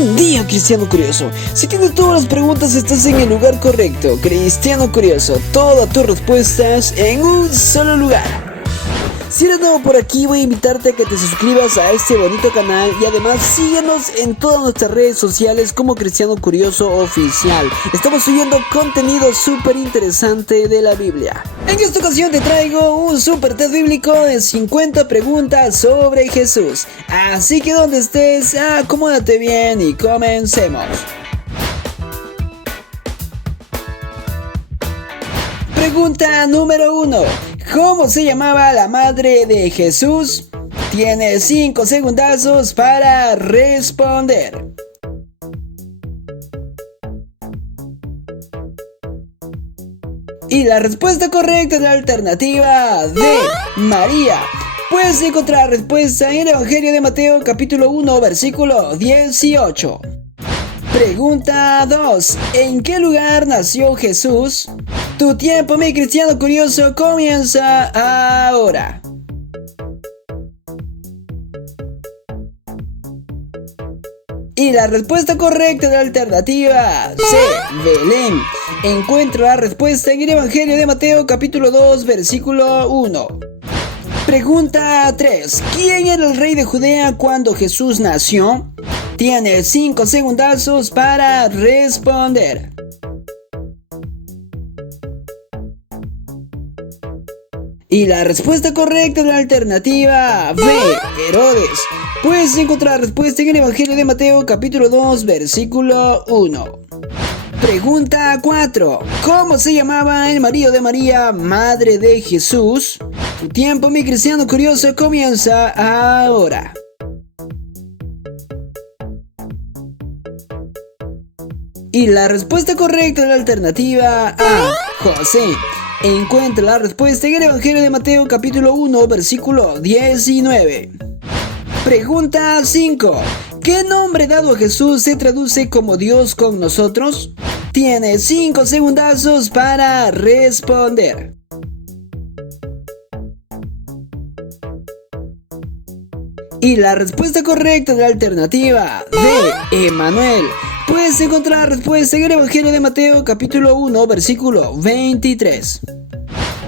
Buen día, Cristiano Curioso. Si tienes todas las preguntas, estás en el lugar correcto. Cristiano Curioso, todas tus respuestas en un solo lugar. Si eres nuevo por aquí, voy a invitarte a que te suscribas a este bonito canal y además síguenos en todas nuestras redes sociales como Cristiano Curioso Oficial. Estamos subiendo contenido súper interesante de la Biblia. En esta ocasión te traigo un super test bíblico de 50 preguntas sobre Jesús. Así que donde estés, acomódate bien y comencemos. Pregunta número 1. ¿Cómo se llamaba la madre de Jesús? Tienes 5 segundazos para responder. Y la respuesta correcta es la alternativa D, María. Puedes encontrar la respuesta en el Evangelio de Mateo capítulo 1 versículo 18. Pregunta 2. ¿En qué lugar nació Jesús? Tu tiempo, mi Cristiano Curioso, comienza ahora. Y la respuesta correcta es la alternativa C, Belén. Encuentra la respuesta en el Evangelio de Mateo capítulo 2 versículo 1. Pregunta 3. ¿Quién era el rey de Judea cuando Jesús nació? Tienes 5 segundazos para responder. Y la respuesta correcta es la alternativa B, Herodes. Puedes encontrar la respuesta en el Evangelio de Mateo capítulo 2 versículo 1. Pregunta 4. ¿Cómo se llamaba el marido de María, madre de Jesús? Tu tiempo, mi Cristiano Curioso, comienza ahora. Y la respuesta correcta es la alternativa A, José. Encuentra la respuesta en el Evangelio de Mateo capítulo 1 versículo 19. Pregunta 5. ¿Qué nombre dado a Jesús se traduce como Dios con nosotros? Tienes 5 segundazos para responder. Y la respuesta correcta es la alternativa D, Emmanuel. Puedes encontrar la respuesta en el Evangelio de Mateo capítulo 1 versículo 23.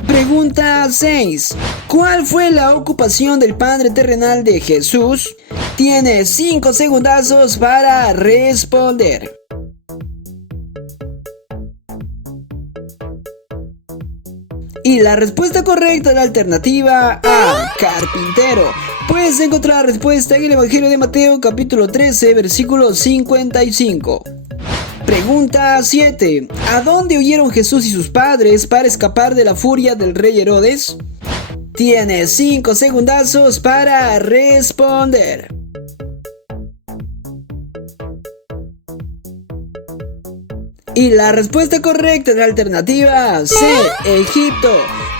Pregunta 6. ¿Cuál fue la ocupación del Padre terrenal de Jesús? Tienes 5 segundazos para responder. Y la respuesta correcta es la alternativa A, carpintero. Puedes encontrar la respuesta en el Evangelio de Mateo capítulo 13 versículo 55. Pregunta 7. ¿A dónde huyeron Jesús y sus padres para escapar de la furia del rey Herodes? Tienes 5 segundazos para responder. Y la respuesta correcta es la alternativa C, Egipto.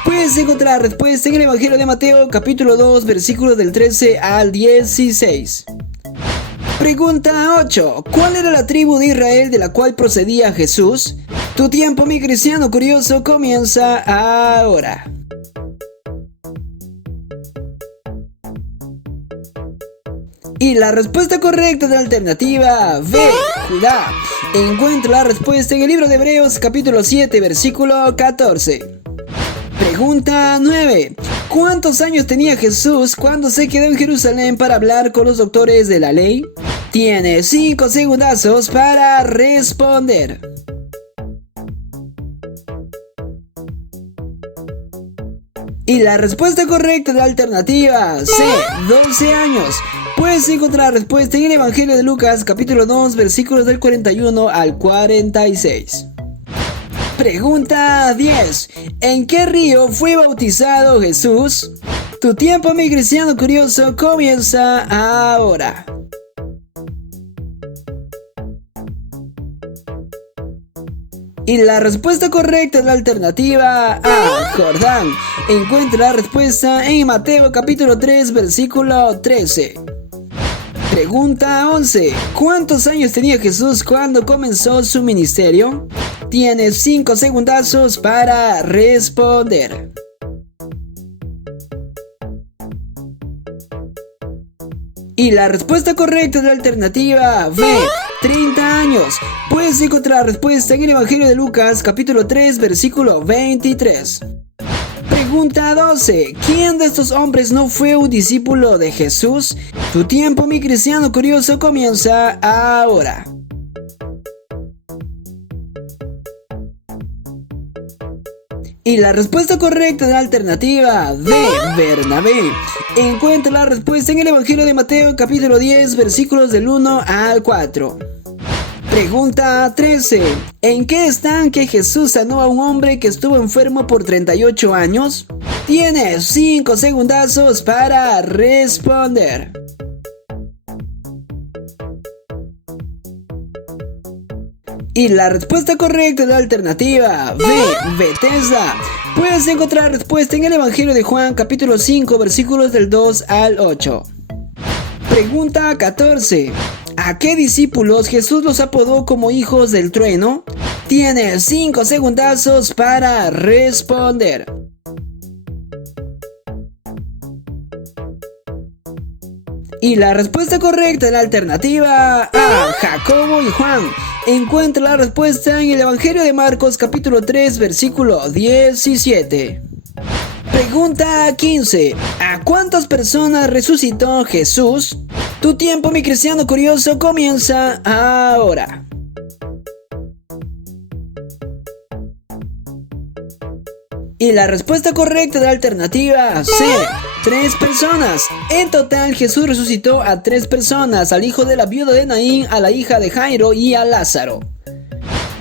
Puedes encontrar la respuesta en el Evangelio de Mateo capítulo 2 versículos del 13 al 16. Pregunta 8. ¿Cuál era la tribu de Israel de la cual procedía Jesús? Tu tiempo, mi Cristiano Curioso, comienza ahora. Y la respuesta correcta es la alternativa B, Judá. Encuentra la respuesta en el libro de Hebreos capítulo 7 versículo 14. Pregunta 9. ¿Cuántos años tenía Jesús cuando se quedó en Jerusalén para hablar con los doctores de la ley? Tienes 5 segundazos para responder. Y la respuesta correcta es la alternativa C, 12 años. Puedes encontrar la respuesta en el Evangelio de Lucas capítulo 2 versículos del 41 al 46. Pregunta 10. ¿En qué río fue bautizado Jesús? Tu tiempo, mi Cristiano Curioso, comienza ahora. Y la respuesta correcta es la alternativa A, Jordán. Encuentra la respuesta en Mateo capítulo 3 versículo 13. Pregunta 11. ¿Cuántos años tenía Jesús cuando comenzó su ministerio? Tienes 5 segundazos para responder. Y la respuesta correcta de la alternativa B, 30 años. Puedes encontrar la respuesta en el Evangelio de Lucas, capítulo 3, versículo 23. Pregunta 12. ¿Quién de estos hombres no fue un discípulo de Jesús? Tu tiempo, mi cristiano curioso, comienza ahora. Y la respuesta correcta de la alternativa D, Bernabé. Encuentra la respuesta en el Evangelio de Mateo, capítulo 10, versículos del 1 al 4. Pregunta 13. ¿En qué estanque Jesús sanó a un hombre que estuvo enfermo por 38 años? Tienes 5 segundazos para responder. Y la respuesta correcta de la alternativa B, Bethesda. Puedes encontrar la respuesta en el Evangelio de Juan, capítulo 5, versículos del 2 al 8. Pregunta 14. ¿A qué discípulos Jesús los apodó como hijos del trueno? Tienes 5 segundazos para responder. Y la respuesta correcta de la alternativa A, Jacobo y Juan. Encuentra la respuesta en el Evangelio de Marcos, capítulo 3, versículo 17. Pregunta 15. ¿A cuántas personas resucitó Jesús? Tu tiempo, mi cristiano curioso, comienza ahora. Y la respuesta correcta de la alternativa C, 3 personas. En total, Jesús resucitó a 3 personas: al hijo de la viuda de Naín, a la hija de Jairo y a Lázaro.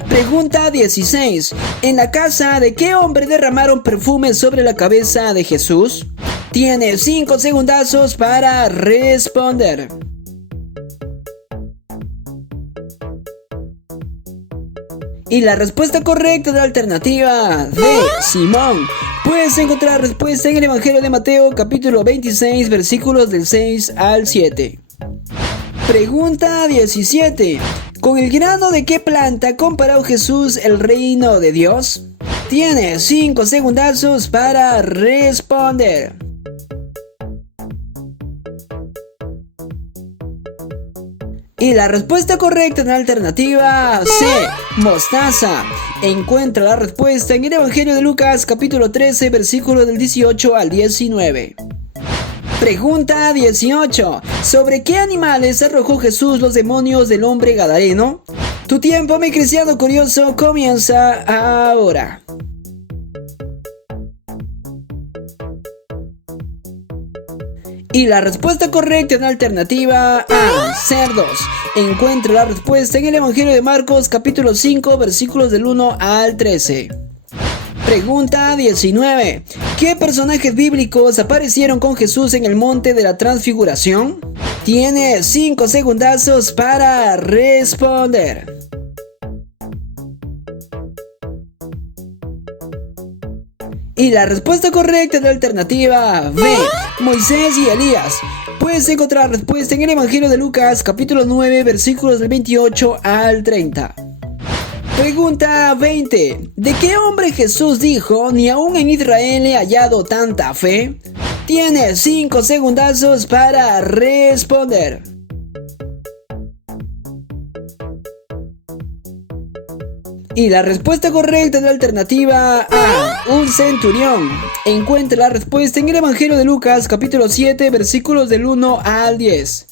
Pregunta 16. ¿En la casa de qué hombre derramaron perfume sobre la cabeza de Jesús? Tienes 5 segundazos para responder. Y la respuesta correcta de la alternativa D, Simón. Puedes encontrar la respuesta en el Evangelio de Mateo, capítulo 26, versículos del 6 al 7. Pregunta 17. ¿Con el grano de qué planta comparó Jesús el reino de Dios? Tienes 5 segundazos para responder. Y la respuesta correcta en la alternativa C, mostaza. Encuentra la respuesta en el Evangelio de Lucas, capítulo 13, versículos del 18 al 19. Pregunta 18. ¿Sobre qué animales arrojó Jesús los demonios del hombre gadareno? Tu tiempo, mi cristiano curioso, comienza ahora. Y la respuesta correcta en la alternativa A, cerdos. Encuentra la respuesta en el Evangelio de Marcos, capítulo 5, versículos del 1 al 13. Pregunta 19. ¿Qué personajes bíblicos aparecieron con Jesús en el monte de la transfiguración? Tienes 5 segundazos para responder. Y la respuesta correcta de la alternativa B, Moisés y Elías. Puedes encontrar la respuesta en el Evangelio de Lucas, capítulo 9, versículos del 28 al 30. Pregunta 20. ¿De qué hombre Jesús dijo, ni aún en Israel he hallado tanta fe? Tienes 5 segundazos para responder. Y la respuesta correcta de la alternativa A, un centurión. Encuentra la respuesta en el Evangelio de Lucas, capítulo 7, versículos del 1 al 10.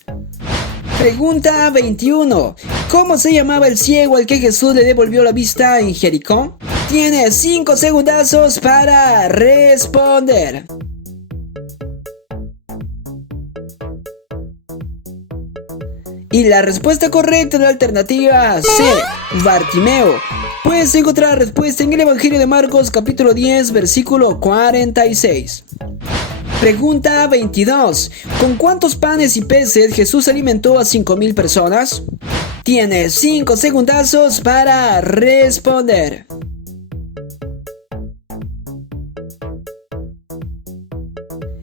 Pregunta 21. ¿Cómo se llamaba el ciego al que Jesús le devolvió la vista en Jericó? Tienes 5 segundazos para responder. Y la respuesta correcta de la alternativa C, Bartimeo. Puedes encontrar la respuesta en el Evangelio de Marcos, capítulo 10, versículo 46. Pregunta 22. ¿Con cuántos panes y peces Jesús alimentó a 5,000 personas? Tienes 5 segundazos para responder.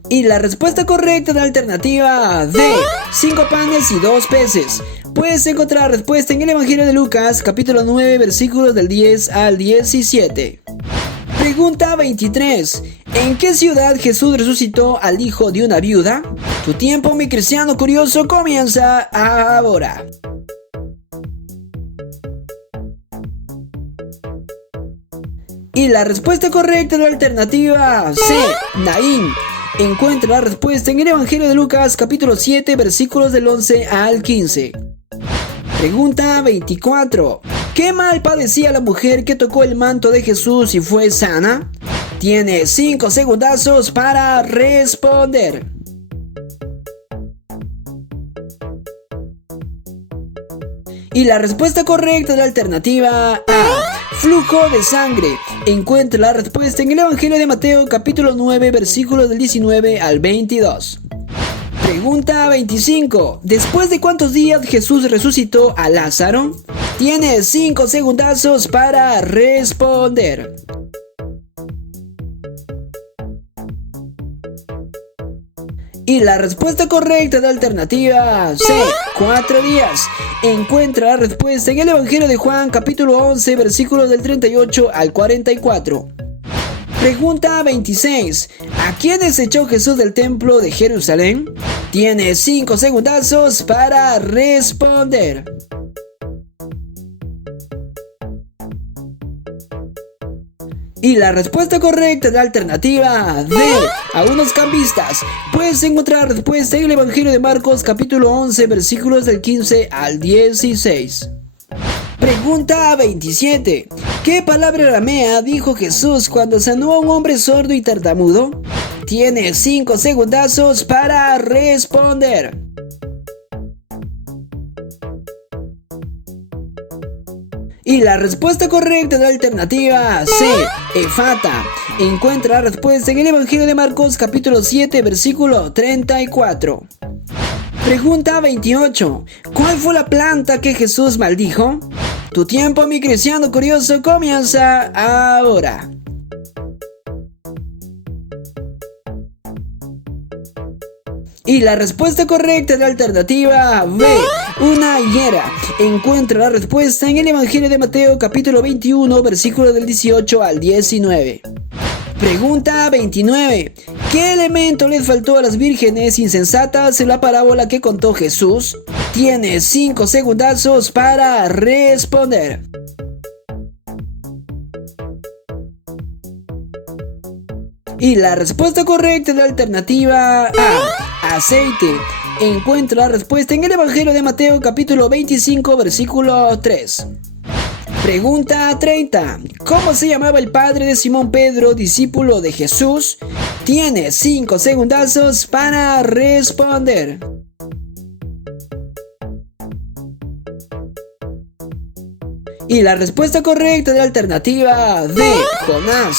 Y la respuesta correcta de la alternativa D, 5 panes y 2 peces. Puedes encontrar la respuesta en el Evangelio de Lucas, capítulo 9, versículos del 10 al 17. Pregunta 23. ¿En qué ciudad Jesús resucitó al hijo de una viuda? Tu tiempo, mi cristiano curioso, comienza ahora. Y la respuesta correcta es la alternativa C, Naín. Encuentra la respuesta en el Evangelio de Lucas, capítulo 7, versículos del 11 al 15. Pregunta 24. ¿Qué mal padecía la mujer que tocó el manto de Jesús y fue sana? Tiene 5 segundazos para responder. Y la respuesta correcta es la alternativa A, flujo de sangre. Encuentra la respuesta en el Evangelio de Mateo, capítulo 9, versículos del 19 al 22. Pregunta 25. ¿Después de cuántos días Jesús resucitó a Lázaro? Tiene 5 segundazos para responder. Y la respuesta correcta de la alternativa C, 4 días. Encuentra la respuesta en el Evangelio de Juan, capítulo 11, versículos del 38 al 44. Pregunta 26. ¿A quiénes echó Jesús del templo de Jerusalén? Tiene 5 segundazos para responder. Y la respuesta correcta es la alternativa D, a unos cambistas. Puedes encontrar la respuesta en el Evangelio de Marcos, capítulo 11, versículos del 15 al 16. Pregunta 27. ¿Qué palabra aramea dijo Jesús cuando sanó a un hombre sordo y tartamudo? Tiene 5 segundazos para responder. Y la respuesta correcta es la alternativa C, Efata. Encuentra la respuesta en el Evangelio de Marcos, capítulo 7, versículo 34. Pregunta 28. ¿Cuál fue la planta que Jesús maldijo? Tu tiempo, mi cristiano curioso, comienza ahora. Y la respuesta correcta es la alternativa B, una higuera. Encuentra la respuesta en el Evangelio de Mateo, capítulo 21, versículos del 18 al 19. Pregunta 29. ¿Qué elemento les faltó a las vírgenes insensatas en la parábola que contó Jesús? Tienes 5 segundazos para responder. Y la respuesta correcta es la alternativa A, aceite. Encuentra la respuesta en el Evangelio de Mateo, capítulo 25, versículo 3. Pregunta 30. ¿Cómo se llamaba el padre de Simón Pedro, discípulo de Jesús? Tiene 5 segundazos para responder. Y la respuesta correcta es la alternativa D, Jonás.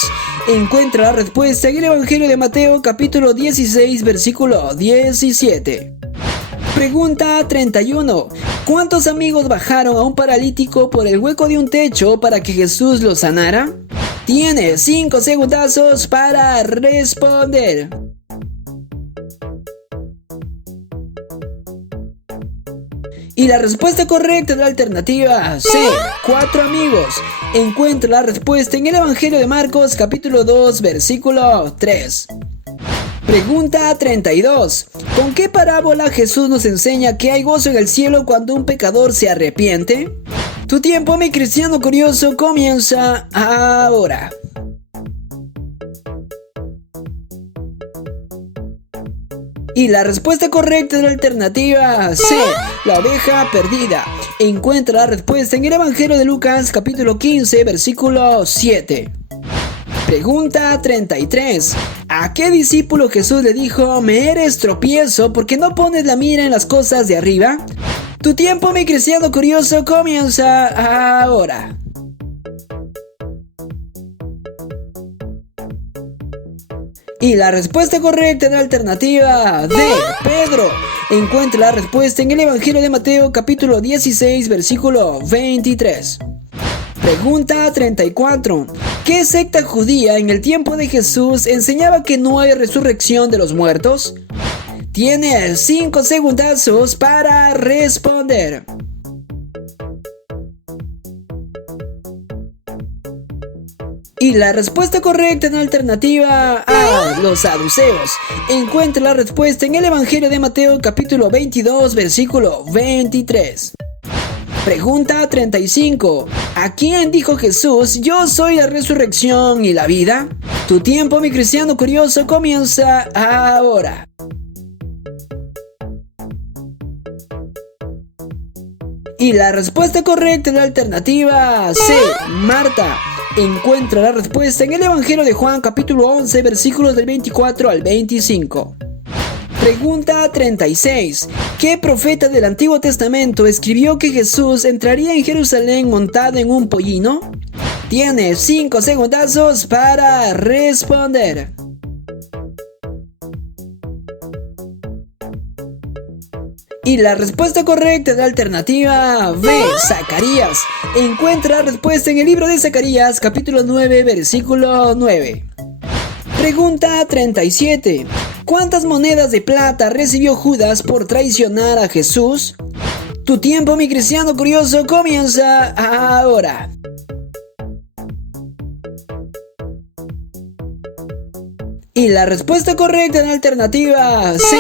Encuentra la respuesta en el Evangelio de Mateo, capítulo 16, versículo 17. Pregunta 31. ¿Cuántos amigos bajaron a un paralítico por el hueco de un techo para que Jesús lo sanara? Tiene 5 segundazos para responder. Y la respuesta correcta es la alternativa C, 4 amigos. Encuentra la respuesta en el Evangelio de Marcos, capítulo 2, versículo 3. Pregunta 32. ¿Con qué parábola Jesús nos enseña que hay gozo en el cielo cuando un pecador se arrepiente? Tu tiempo, mi cristiano curioso, comienza ahora. Y la respuesta correcta es la alternativa C, la oveja perdida. Encuentra la respuesta en el Evangelio de Lucas, capítulo 15, versículo 7. Pregunta 33. ¿A qué discípulo Jesús le dijo, me eres tropiezo porque no pones la mira en las cosas de arriba? Tu tiempo, mi cristiano curioso, comienza ahora. Y la respuesta correcta es la alternativa D, Pedro. Encuentra la respuesta en el Evangelio de Mateo, capítulo 16, versículo 23. Pregunta 34. ¿Qué secta judía en el tiempo de Jesús enseñaba que no hay resurrección de los muertos? Tienes 5 segundazos para responder. Y la respuesta correcta en la alternativa A, los saduceos. Encuentra la respuesta en el Evangelio de Mateo capítulo 22, versículo 23. Pregunta 35. ¿A quién dijo Jesús, yo soy la resurrección y la vida? Tu tiempo, mi cristiano curioso, comienza ahora. Y la respuesta correcta en la alternativa C, Marta. Encuentra la respuesta en el Evangelio de Juan capítulo 11 versículos del 24 al 25. Pregunta 36. ¿Qué profeta del Antiguo Testamento escribió que Jesús entraría en Jerusalén montado en un pollino? Tienes 5 segundazos para responder. Y la respuesta correcta es la alternativa B, Zacarías. Encuentra la respuesta en el libro de Zacarías, capítulo 9, versículo 9. Pregunta 37. ¿Cuántas monedas de plata recibió Judas por traicionar a Jesús? Tu tiempo, mi cristiano curioso, comienza ahora. Y la respuesta correcta en la alternativa C,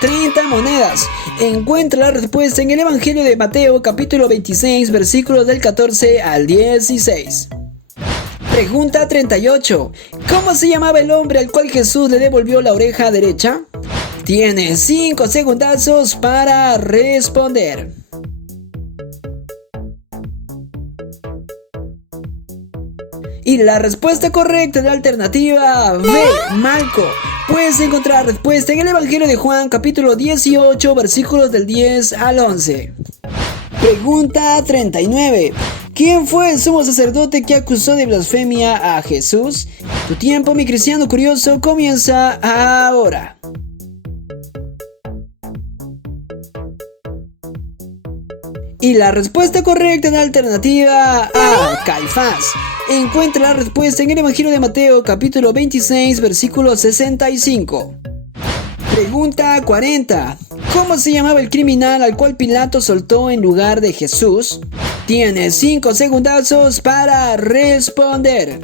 30 monedas. Encuentra la respuesta en el Evangelio de Mateo capítulo 26 versículos del 14 al 16. Pregunta 38. ¿Cómo se llamaba el hombre al cual Jesús le devolvió la oreja derecha? Tienes 5 segundazos para responder. Y la respuesta correcta es la alternativa B, Malco. Puedes encontrar la respuesta en el Evangelio de Juan capítulo 18 versículos del 10 al 11. Pregunta 39. ¿Quién fue el sumo sacerdote que acusó de blasfemia a Jesús? Tu tiempo, mi cristiano curioso, comienza ahora. Y la respuesta correcta es la alternativa A, Caifás. Encuentra la respuesta en el Evangelio de Mateo capítulo 26 versículo 65. Pregunta 40. ¿Cómo se llamaba el criminal al cual Pilato soltó en lugar de Jesús? Tienes 5 segundazos para responder.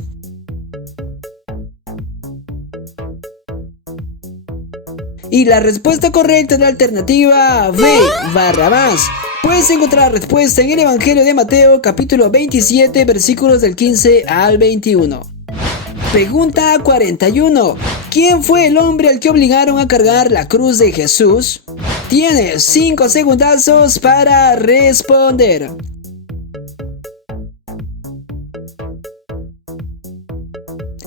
Y la respuesta correcta es la alternativa B, Barrabás. Puedes encontrar la respuesta en el Evangelio de Mateo capítulo 27 versículos del 15 al 21. Pregunta 41. ¿Quién fue el hombre al que obligaron a cargar la cruz de Jesús? Tienes 5 segundazos para responder.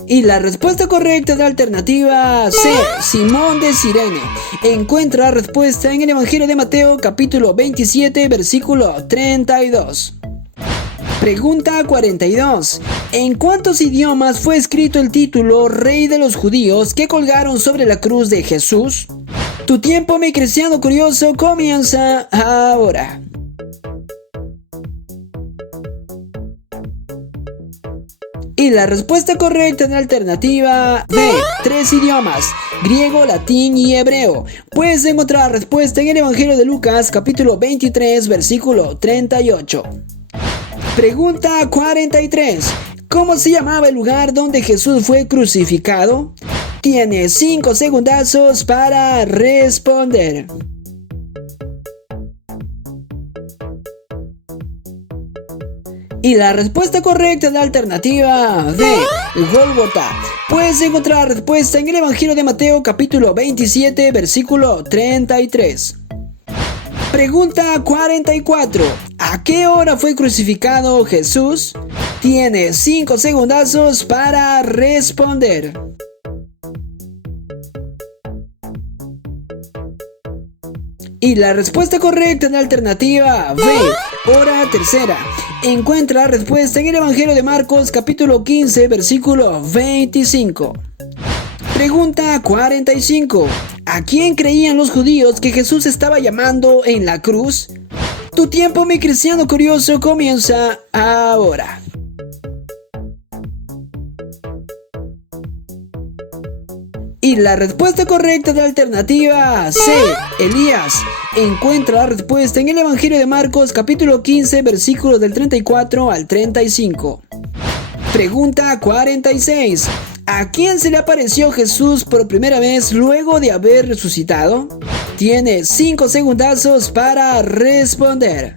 Y la respuesta correcta es la alternativa C, Simón de Cirene. Encuentra la respuesta en el Evangelio de Mateo capítulo 27 versículo 32. Pregunta 42. ¿En cuántos idiomas fue escrito el título Rey de los Judíos que colgaron sobre la cruz de Jesús? Tu tiempo, mi cristiano curioso, comienza ahora. Y la respuesta correcta es la alternativa B, 3 idiomas, griego, latín y hebreo. Puedes encontrar la respuesta en el Evangelio de Lucas, capítulo 23, versículo 38. Pregunta 43. ¿Cómo se llamaba el lugar donde Jesús fue crucificado? Tienes 5 segundazos para responder. Y la respuesta correcta es la alternativa D, Gólgota. Puedes encontrar la respuesta en el Evangelio de Mateo capítulo 27 versículo 33. Pregunta 44. ¿A qué hora fue crucificado Jesús? Tienes 5 segundazos para responder. Y la respuesta correcta es la alternativa B, hora tercera. Encuentra la respuesta en el Evangelio de Marcos capítulo 15 versículo 25. Pregunta 45. ¿A quién creían los judíos que Jesús estaba llamando en la cruz? Tu tiempo, mi cristiano curioso, comienza ahora. Y la respuesta correcta es la alternativa C, Elías. Encuentra la respuesta en el Evangelio de Marcos capítulo 15 versículos del 34 al 35. Pregunta 46. ¿A quién se le apareció Jesús por primera vez luego de haber resucitado? Tienes 5 segundazos para responder.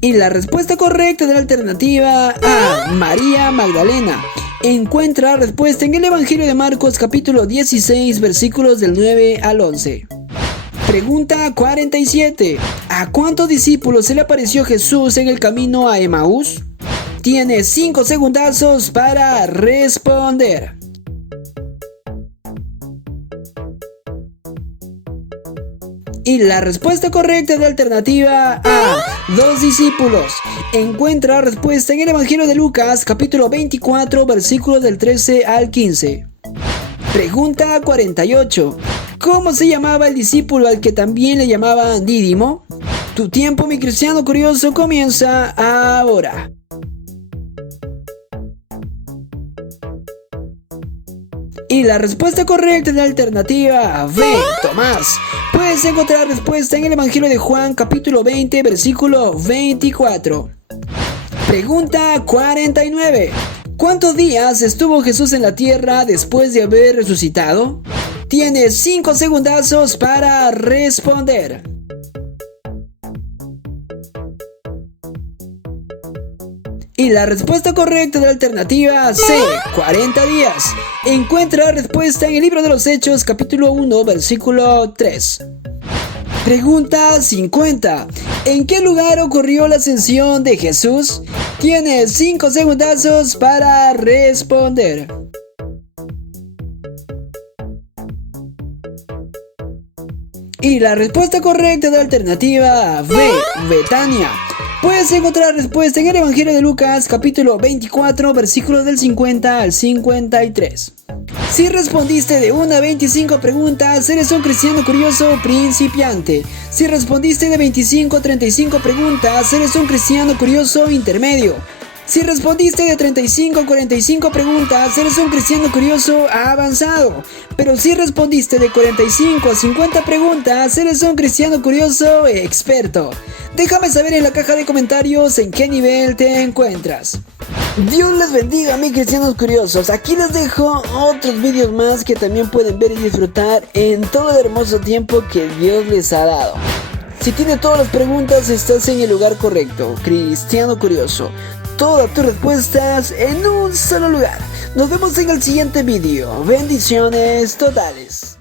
Y la respuesta correcta de la alternativa A, María Magdalena. Encuentra la respuesta en el Evangelio de Marcos capítulo 16 versículos del 9 al 11. Pregunta 47. ¿A cuántos discípulos se le apareció Jesús en el camino a Emaús? Tienes 5 segundazos para responder. Y la respuesta correcta de la alternativa A, 2 discípulos. Encuentra la respuesta en el Evangelio de Lucas, capítulo 24, versículos del 13 al 15. Pregunta 48. ¿Cómo se llamaba el discípulo al que también le llamaban Dídimo? Tu tiempo, mi cristiano curioso, comienza ahora. Y la respuesta correcta de la alternativa B, Tomás. Puedes encontrar la respuesta en el Evangelio de Juan, capítulo 20, versículo 24. Pregunta 49. ¿Cuántos días estuvo Jesús en la tierra después de haber resucitado? Tienes 5 segundazos para responder. Y la respuesta correcta de la alternativa C, 40 días. Encuentra la respuesta en el libro de los Hechos, capítulo 1, versículo 3. Pregunta 50. ¿En qué lugar ocurrió la ascensión de Jesús? Tienes 5 segundazos para responder. Y la respuesta correcta de la alternativa B, Betania. Puedes encontrar la respuesta en el Evangelio de Lucas, capítulo 24, versículos del 50 al 53. Si respondiste de 1 a 25 preguntas, eres un cristiano curioso principiante. Si respondiste de 25 a 35 preguntas, eres un cristiano curioso intermedio. Si respondiste de 35 a 45 preguntas, eres un cristiano curioso avanzado. Pero si respondiste de 45 a 50 preguntas, eres un cristiano curioso experto. Déjame saber en la caja de comentarios en qué nivel te encuentras. Dios les bendiga, mis cristianos curiosos. Aquí les dejo otros vídeos más que también pueden ver y disfrutar en todo el hermoso tiempo que Dios les ha dado. Si tienes todas las preguntas, estás en el lugar correcto, cristiano curioso. Todas tus respuestas en un solo lugar. Nos vemos en el siguiente vídeo. Bendiciones totales.